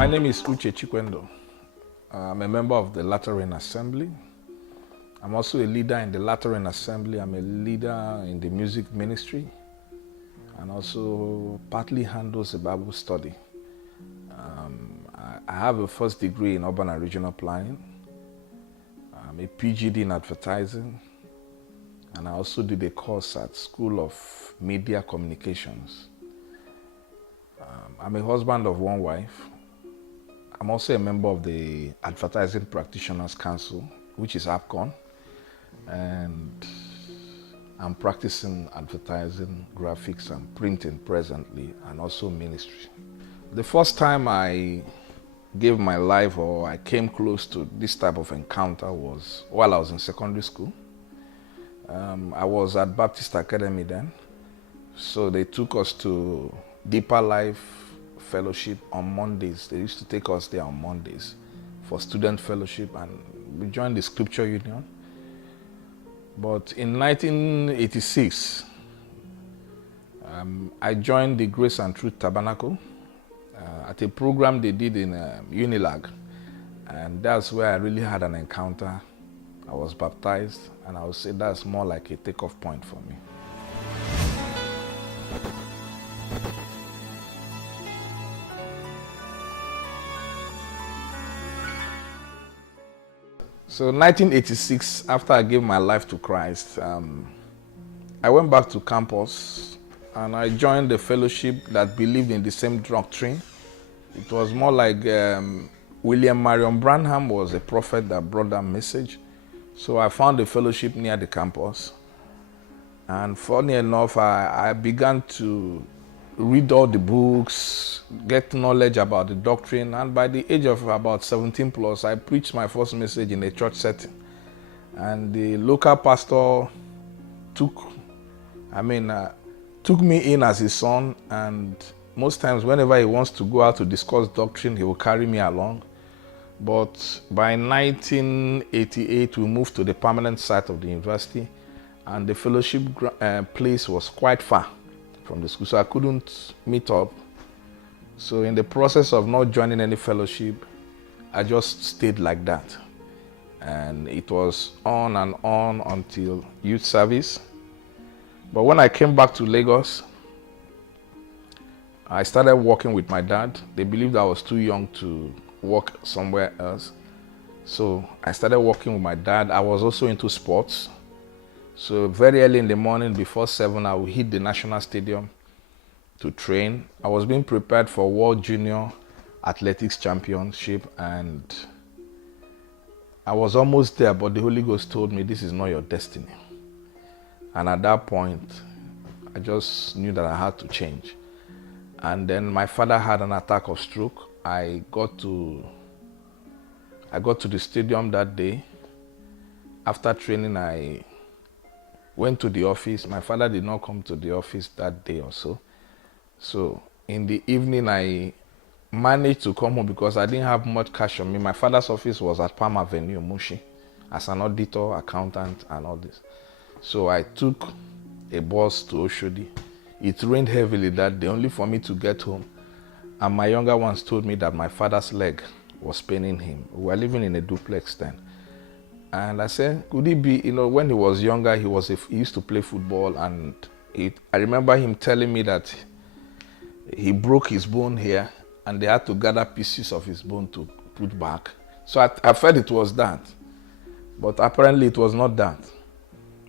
My name is Uche Chikwendu. I'm a member of the Lateran Assembly. I'm also a leader in the Lateran Assembly. I'm a leader in the music ministry and also partly handles the Bible study. I have a first degree in urban and regional planning. I'm a PGD in advertising, and I also did a course at School of Media Communications. I'm a husband of one wife. I'm also a member of the Advertising Practitioners Council, which is APCON, and I'm practicing advertising, graphics, and printing presently, and also ministry. The first time I gave my life or I came close to this type of encounter was while I was in secondary school. I was at Baptist Academy then, so they took us to Deeper Life Fellowship on Mondays. They used to take us there on Mondays for student fellowship, and we joined the Scripture Union. But in 1986, I joined the Grace and Truth Tabernacle at a program they did in Unilag, and that's where I really had an encounter. I was baptized, and I would say that's more like a takeoff point for me. So 1986, after I gave my life to Christ, I went back to campus and I joined the fellowship that believed in the same doctrine. It was more like William Marion Branham was a prophet that brought that message. So I found a fellowship near the campus. And funny enough, I began to read all the books, get knowledge about the doctrine, and by the age of about 17 plus, I preached my first message in a church setting. And the local pastor took me in as his son, and most times whenever he wants to go out to discuss doctrine, he will carry me along. But by 1988, we moved to the permanent site of the university, and the fellowship place was quite far from the school, so I couldn't meet up. So in the process of not joining any fellowship, I just stayed like that. And it was on and on until youth service. But when I came back to Lagos, I started working with my dad. They believed I was too young to work somewhere else. So I started working with my dad. I was also into sports. So very early in the morning, before 7, I would hit the National Stadium to train. I was being prepared for World Junior Athletics Championship, and I was almost there, but the Holy Ghost told me, this is not your destiny. And at that point, I just knew that I had to change. And then my father had an attack of stroke. I got to the stadium that day. After training, I went to the office. My father did not come to the office that day or so. So in the evening, I managed to come home because I didn't have much cash on me. My father's office was at Palm Avenue, Mushi, as an auditor, accountant, and all this. So I took a bus to Oshodi. It rained heavily that day, only for me to get home. And my younger ones told me that my father's leg was paining him. We were living in a duplex then. And I said, could it be, when he was younger, he used to play football, and I remember him telling me that he broke his bone here, and they had to gather pieces of his bone to put back. So I felt it was that, but apparently it was not that.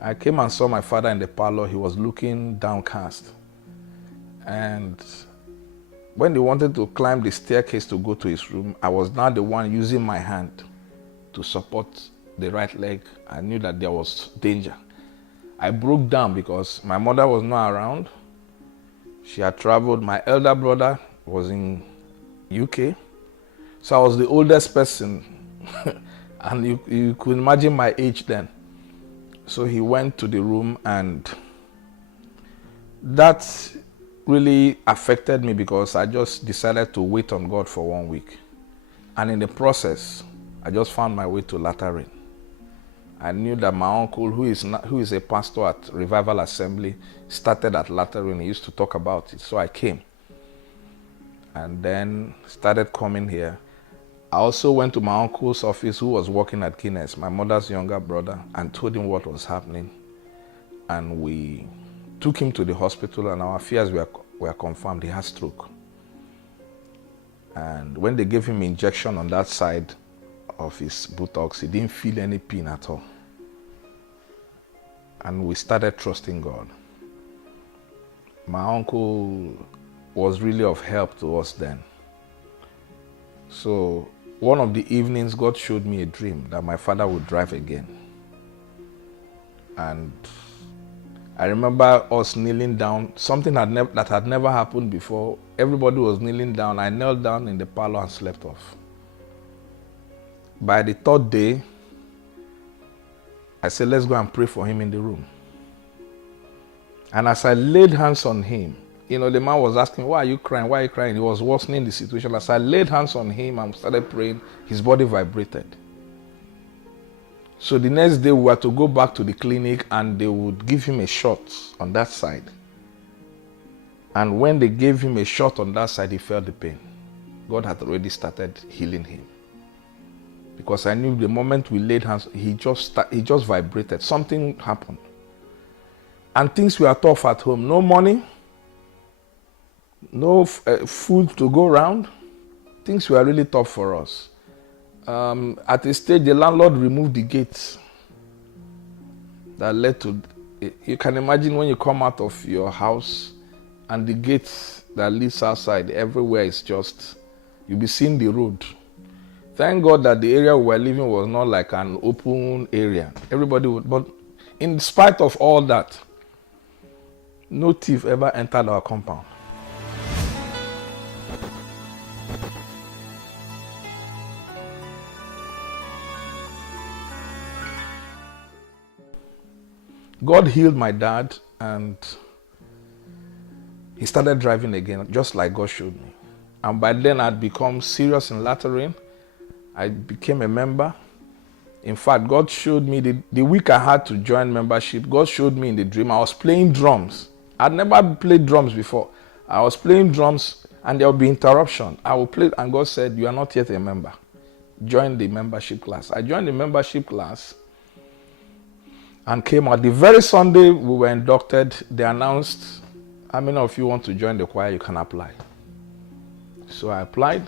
I came and saw my father in the parlor. He was looking downcast. And when they wanted to climb the staircase to go to his room, I was now the one using my hand to support the right leg. I knew that there was danger. I broke down because my mother was not around. She had traveled. My elder brother was in UK. So I was the oldest person. And you could imagine my age then. So he went to the room, and that really affected me because I just decided to wait on God for 1 week. And in the process, I just found my way to Lateran. I knew that my uncle, who is a pastor at Revival Assembly, started at Lateran. He used to talk about it. So I came. and then started coming here. I also went to my uncle's office, who was working at Guinness, my mother's younger brother, and told him what was happening. And we took him to the hospital, and our fears were confirmed. He had stroke. And when they gave him injection on that side of his buttocks, he didn't feel any pain at all. And we started trusting God. My uncle was really of help to us then. So one of the evenings, God showed me a dream that my father would drive again. And I remember us kneeling down, something that had never happened before. Everybody was kneeling down. I knelt down in the parlor and slept off. By the third day, I said, let's go and pray for him in the room. And as I laid hands on him, the man was asking, why are you crying? Why are you crying? He was worsening the situation. As I laid hands on him and started praying, his body vibrated. So the next day we were to go back to the clinic, and they would give him a shot on that side. And when they gave him a shot on that side, he felt the pain. God had already started healing him. Because I knew the moment we laid hands, he just vibrated. Something happened. And things were tough at home. No money, no food to go around. Things were really tough for us. At a stage, the landlord removed the gates that led to... You can imagine when you come out of your house and the gates that leads outside, everywhere is just... You'll be seeing the road. Thank God that the area we were living was not like an open area. Everybody would... But in spite of all that, no thief ever entered our compound. God healed my dad, and he started driving again, just like God showed me. And by then I'd become serious in Lateran. I became a member. In fact, God showed me the week I had to join membership, God showed me in the dream I was playing drums. I'd never played drums before. I was playing drums, and there would be interruption. I would play, and God said, you are not yet a member. Join the membership class. I joined the membership class and came out. The very Sunday we were inducted, they announced, how many of you want to join the choir? You can apply. So I applied,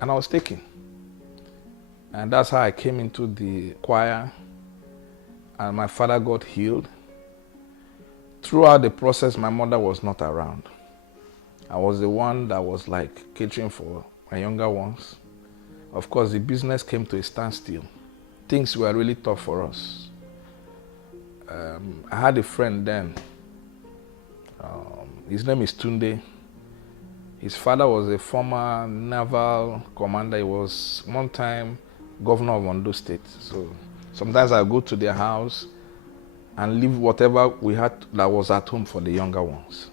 and I was taken. And that's how I came into the choir, and my father got healed. Throughout the process, my mother was not around. I was the one that was like catering for my younger ones. Of course, the business came to a standstill. Things were really tough for us. I had a friend then. His name is Tunde. His father was a former naval commander. He was one time governor of Ondo State. So sometimes I go to their house and leave whatever we had that was at home for the younger ones.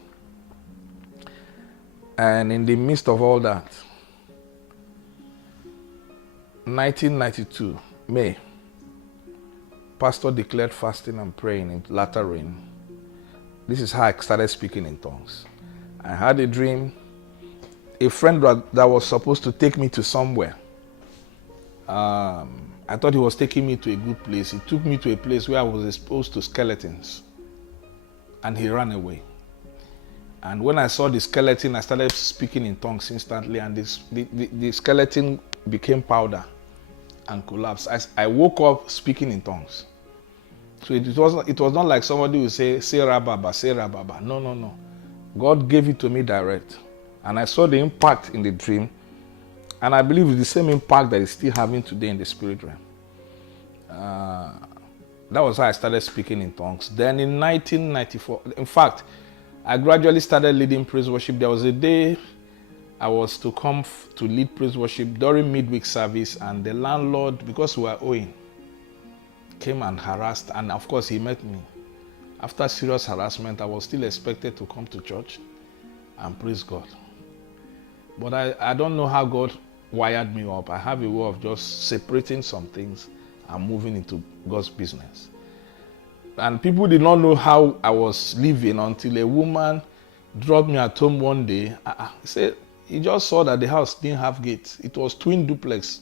And in the midst of all that, 1992, May, pastor declared fasting and praying in latter rain. This is how I started speaking in tongues. I had a dream. A friend that was supposed to take me to somewhere. I thought he was taking me to a good place. He took me to a place where I was exposed to skeletons. And he ran away. And when I saw the skeleton, I started speaking in tongues instantly, and the skeleton became powder and collapsed. I woke up speaking in tongues. So it was not like somebody would say Rababa, say Rababa. No. God gave it to me direct. And I saw the impact in the dream. And I believe it's the same impact that it's still having today in the spirit realm. That was how I started speaking in tongues. Then in 1994, in fact, I gradually started leading praise worship. There was a day I was to come to lead praise worship during midweek service, and the landlord, because we were owing, came and harassed, and of course he met me. After serious harassment, I was still expected to come to church and praise God. But I don't know how God wired me up. I have a way of just separating some things and moving into God's business. And people did not know how I was living until a woman dropped me at home one day. He said, he just saw that the house didn't have gates. It was twin duplex.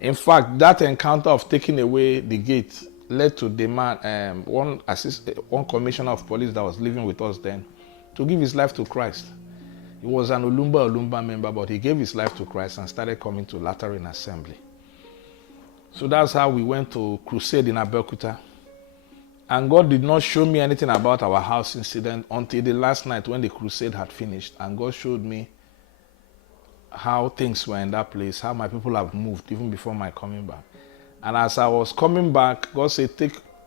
In fact, that encounter of taking away the gate led to the man, one commissioner of police that was living with us then, to give his life to Christ. He was an Olumba member, but he gave his life to Christ and started coming to Lateran Assembly. So that's how we went to crusade in Abeokuta. And God did not show me anything about our house incident until the last night when the crusade had finished. And God showed me how things were in that place, how my people have moved even before my coming back. And as I was coming back, God said,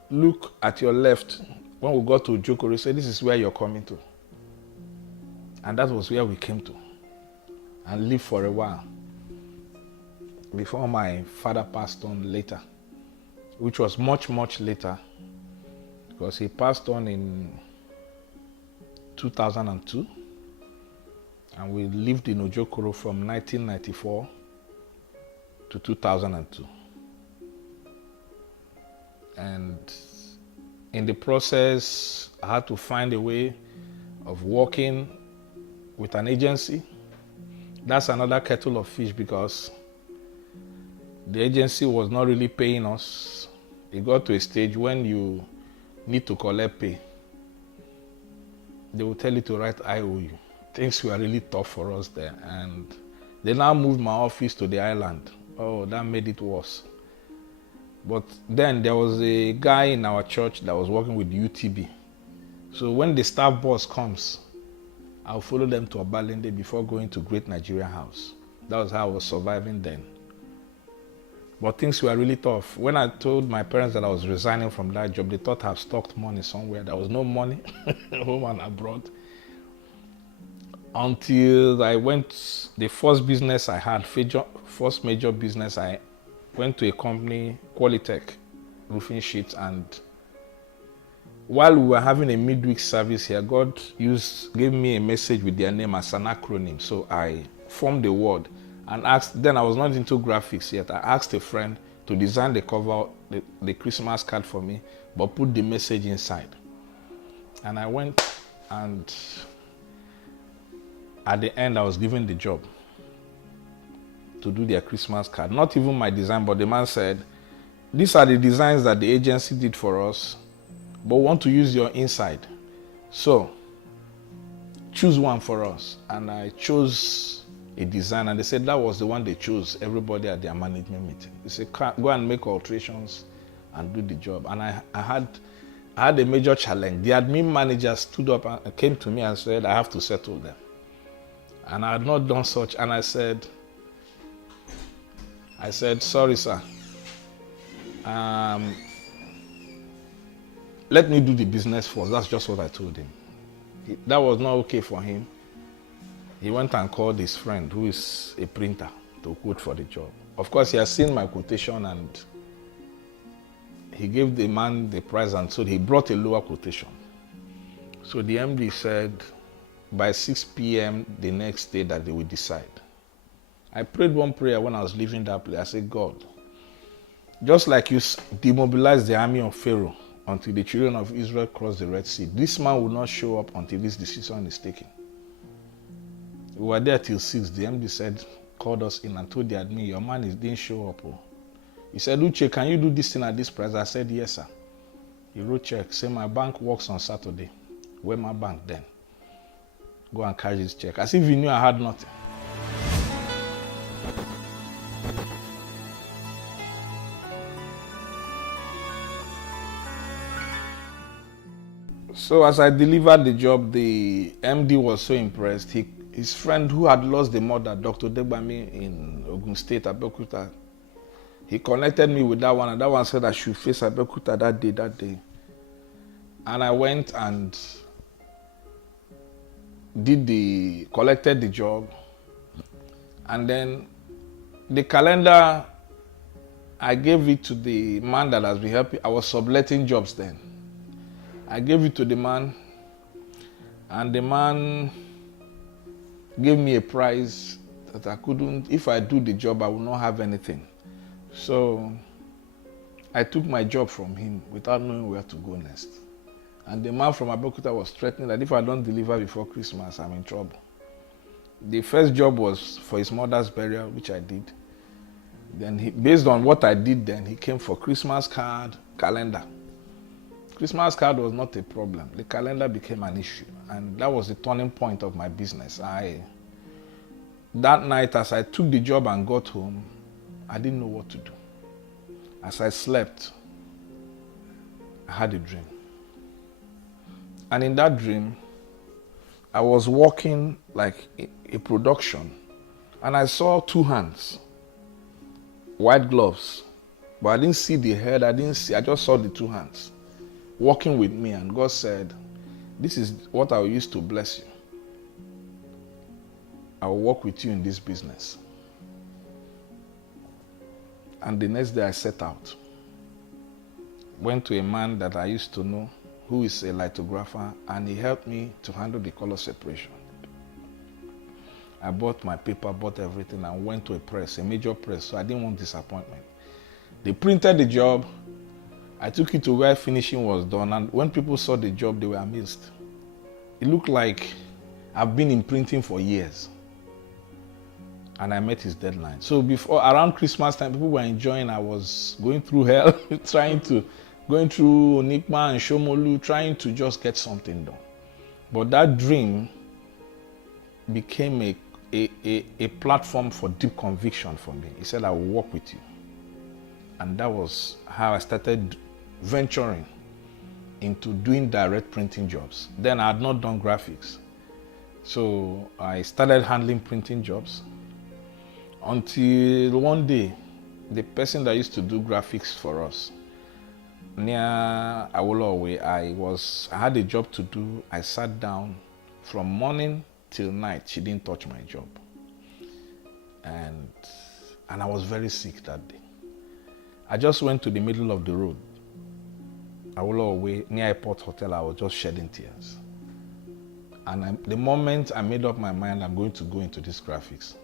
look at your left. When we got to Ojokoro, he said, this is where you're coming to. And that was where we came to and lived for a while before my father passed on later, which was much, much later, because he passed on in 2002. And we lived in Ojokoro from 1994 to 2002. And in the process, I had to find a way of working with an agency. That's another kettle of fish because the agency was not really paying us. It got to a stage when you need to collect pay. They will tell you to write IOU. Things were really tough for us there. And they now moved my office to the island. Oh, that made it worse. But then there was a guy in our church that was working with UTB. So when the staff boss comes, I'll follow them to Obalende before going to Great Nigeria House. That was how I was surviving then. But things were really tough. When I told my parents that I was resigning from that job, they thought I've stocked money somewhere. There was no money, home and abroad. Until I went, the first business I had, first major business, I went to a company, Qualitech, roofing sheets, and while we were having a midweek service here, God gave me a message with their name as an acronym. So I formed a word and asked, then I was not into graphics yet. I asked a friend to design the cover, the Christmas card for me, but put the message inside. And I went, and at the end, I was given the job to do their Christmas card. Not even my design, but the man said, these are the designs that the agency did for us, but we want to use your inside. So choose one for us. And I chose a design, and they said that was the one they chose, everybody at their management meeting. They said, go and make alterations and do the job. And I had a major challenge. The admin manager stood up and came to me and said, I have to settle them. And I had not done such, and I said, sorry, sir. Let me do the business first. That's just what I told him. That was not okay for him. He went and called his friend, who is a printer, to quote for the job. Of course, he has seen my quotation, and he gave the man the price, and so he brought a lower quotation. So the MD said by 6 p.m. the next day that they would decide. I prayed one prayer when I was leaving that place. I said, God, just like you demobilized the army of Pharaoh until the children of Israel crossed the Red Sea, this man will not show up until this decision is taken. We were there till 6. The MD said, called us in and told the admin, your man didn't show up. Oh. He said, Uche, can you do this thing at this price? I said, yes, sir. He wrote check, say my bank works on Saturday. Where my bank then? Go and cash this check. As if he knew I had nothing. So as I delivered the job, the MD was so impressed. His friend who had lost the mother, Dr. Degbami in Ogun State, Abeokuta, he connected me with that one, and that one said I should face Abeokuta that day. And I went and collected the job. And then the calendar, I gave it to the man that has been helping. I was subletting jobs then. I gave it to the man, and the man gave me a price that I couldn't, if I do the job, I will not have anything. So I took my job from him without knowing where to go next. And the man from Abeokuta was threatening that if I don't deliver before Christmas, I'm in trouble. The first job was for his mother's burial, which I did. Then based on what I did then, he came for Christmas card, calendar. Christmas card was not a problem. The calendar became an issue. And that was the turning point of my business. That night, as I took the job and got home, I didn't know what to do. As I slept, I had a dream. And in that dream, I was walking like a production, and I saw two hands, white gloves, but I didn't see the head, I just saw the two hands walking with me, and God said, this is what I will use to bless you. I will work with you in this business. And the next day I set out. Went to a man that I used to know who is a lithographer, and he helped me to handle the color separation. I bought my paper, bought everything, and went to a press, a major press, so I didn't want disappointment. They printed the job. I took it to where finishing was done, and when people saw the job, they were amazed. It looked like I've been in printing for years. And I met his deadline. So around Christmas time, people were enjoying. I was going through hell, going through Nikma and Shomolu, trying to just get something done. But that dream became a platform for deep conviction for me. He said, I will work with you. And that was how I started venturing into doing direct printing jobs. Then I had not done graphics. So I started handling printing jobs until one day, the person that used to do graphics for us, near Awolowo, I had a job to do. I sat down from morning till night. She didn't touch my job. And I was very sick that day. I just went to the middle of the road, Awolowo, near Airport Hotel. I was just shedding tears. And the moment I made up my mind, I'm going to go into this graphics.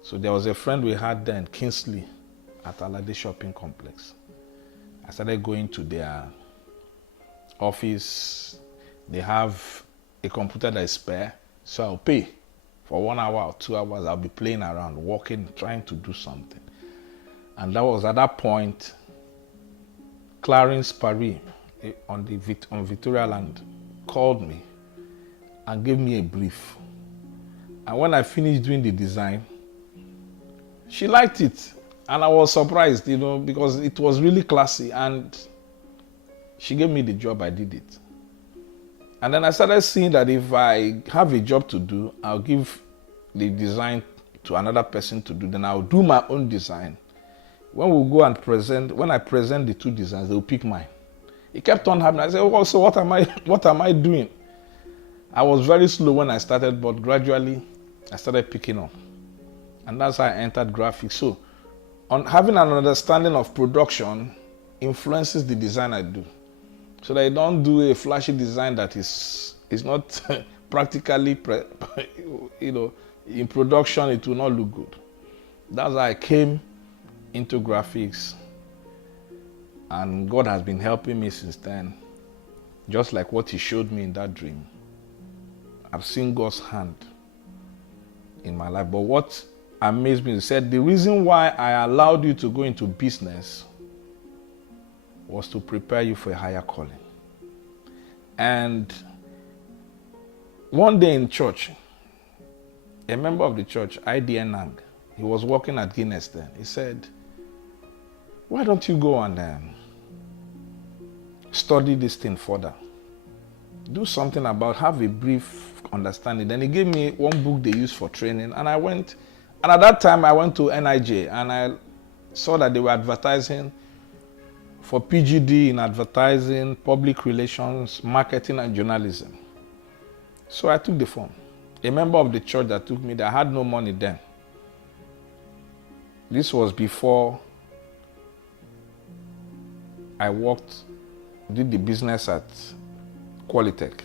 So there was a friend we had then, Kingsley, at Alade Shopping Complex. I started going to their office. They have a computer that is spare, so I'll pay for 1 hour or 2 hours. I'll be playing around, walking, trying to do something. And that was at that point, Clarence Paris on Victoria Land called me and gave me a brief. And when I finished doing the design, she liked it. And I was surprised, because it was really classy, and she gave me the job. I did it. And then I started seeing that if I have a job to do, I'll give the design to another person to do. Then I'll do my own design. When I present the two designs, they'll pick mine. It kept on happening. I said, oh, so what am I doing? I was very slow when I started, but gradually I started picking up. And that's how I entered graphics. So having an understanding of production influences the design I do. So that I don't do a flashy design that is not practically, in production, it will not look good. That's how I came into graphics. And God has been helping me since then. Just like what He showed me in that dream. I've seen God's hand in my life. But what amazed me, He said, the reason why I allowed you to go into business was to prepare you for a higher calling. And one day in church, a member of the church, IDN Nang, he was working at Guinness then. He said, why don't you go and study this thing further? Do something about, have a brief understanding. Then he gave me one book they use for training, and I went, and at that time I went to NIJ, and I saw that they were advertising for PGD in advertising, public relations, marketing, and journalism. So I took the form. A member of the church that took me there, I had no money then. This was before I did the business at Qualitech.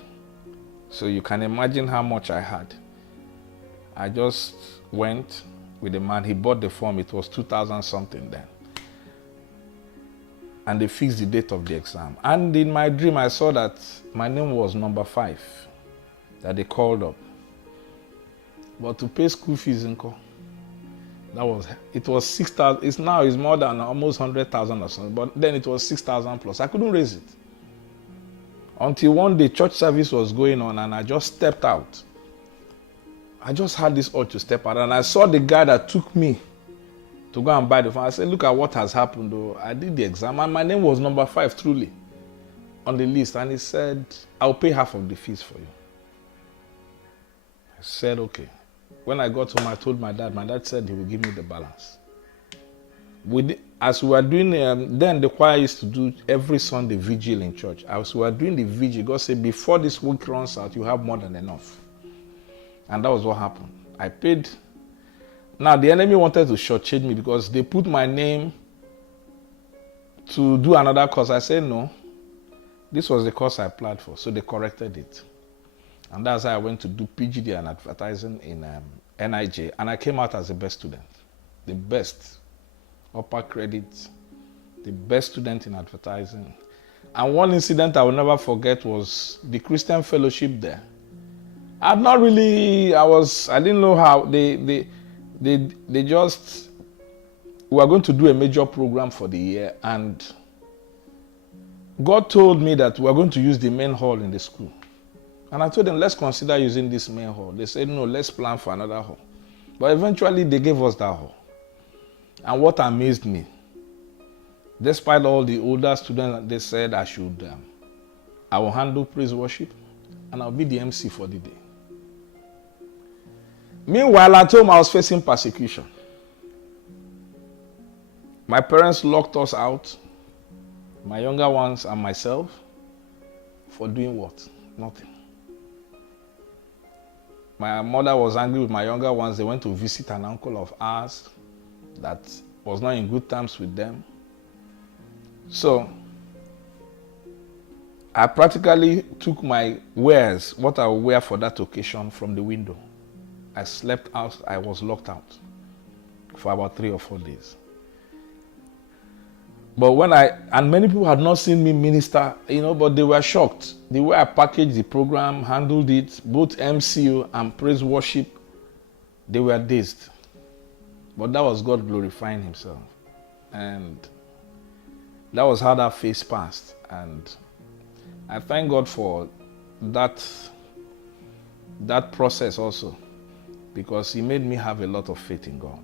So you can imagine how much I had. I just went with the man. He bought the form. It was 2,000 something then. And they fixed the date of the exam. And in my dream, I saw that my name was number 5, that they called up. But to pay school fees in co, it was 6,000. It's more than almost 100,000 or something. But then it was 6,000 plus. I couldn't raise it. Until one day church service was going on and I just stepped out. I just had this urge to step out, and I saw the guy that took me to go and buy the phone. I said, look at what has happened though. I did the exam and my name was number 5 truly on the list, and he said, I'll pay half of the fees for you. I said, okay. When I got home, I told my dad said he will give me the balance. As we were doing, then the choir used to do every Sunday vigil in church. As we were doing the vigil, God said, before this week runs out, you have more than enough. And that was what happened. I paid. Now, the enemy wanted to shortchange me because they put my name to do another course. I said, no, this was the course I applied for. So they corrected it. And that's how I went to do PGD and advertising in NIJ. And I came out as the best student. The best. Upper credit. The best student in advertising. And one incident I will never forget was the Christian fellowship there. I didn't know how they just, we were going to do a major program for the year, and God told me that we are going to use the main hall in the school. And I told them, let's consider using this main hall. They said, no, let's plan for another hall. But eventually they gave us that hall. And what amazed me, despite all the older students, they said I will handle praise worship and I'll be the MC for the day. Meanwhile, at home, I was facing persecution. My parents locked us out, my younger ones and myself, for doing what? Nothing. My mother was angry with my younger ones. They went to visit an uncle of ours that was not in good terms with them. So, I practically took my wares, what I would wear for that occasion, from the window. I slept out, I was locked out for about 3 or 4 days. But and many people had not seen me minister, but they were shocked. The way I packaged the program, handled it, both MCO and praise worship, they were dazed. But that was God glorifying himself. And that was how that phase passed. And I thank God for that process also, because he made me have a lot of faith in God.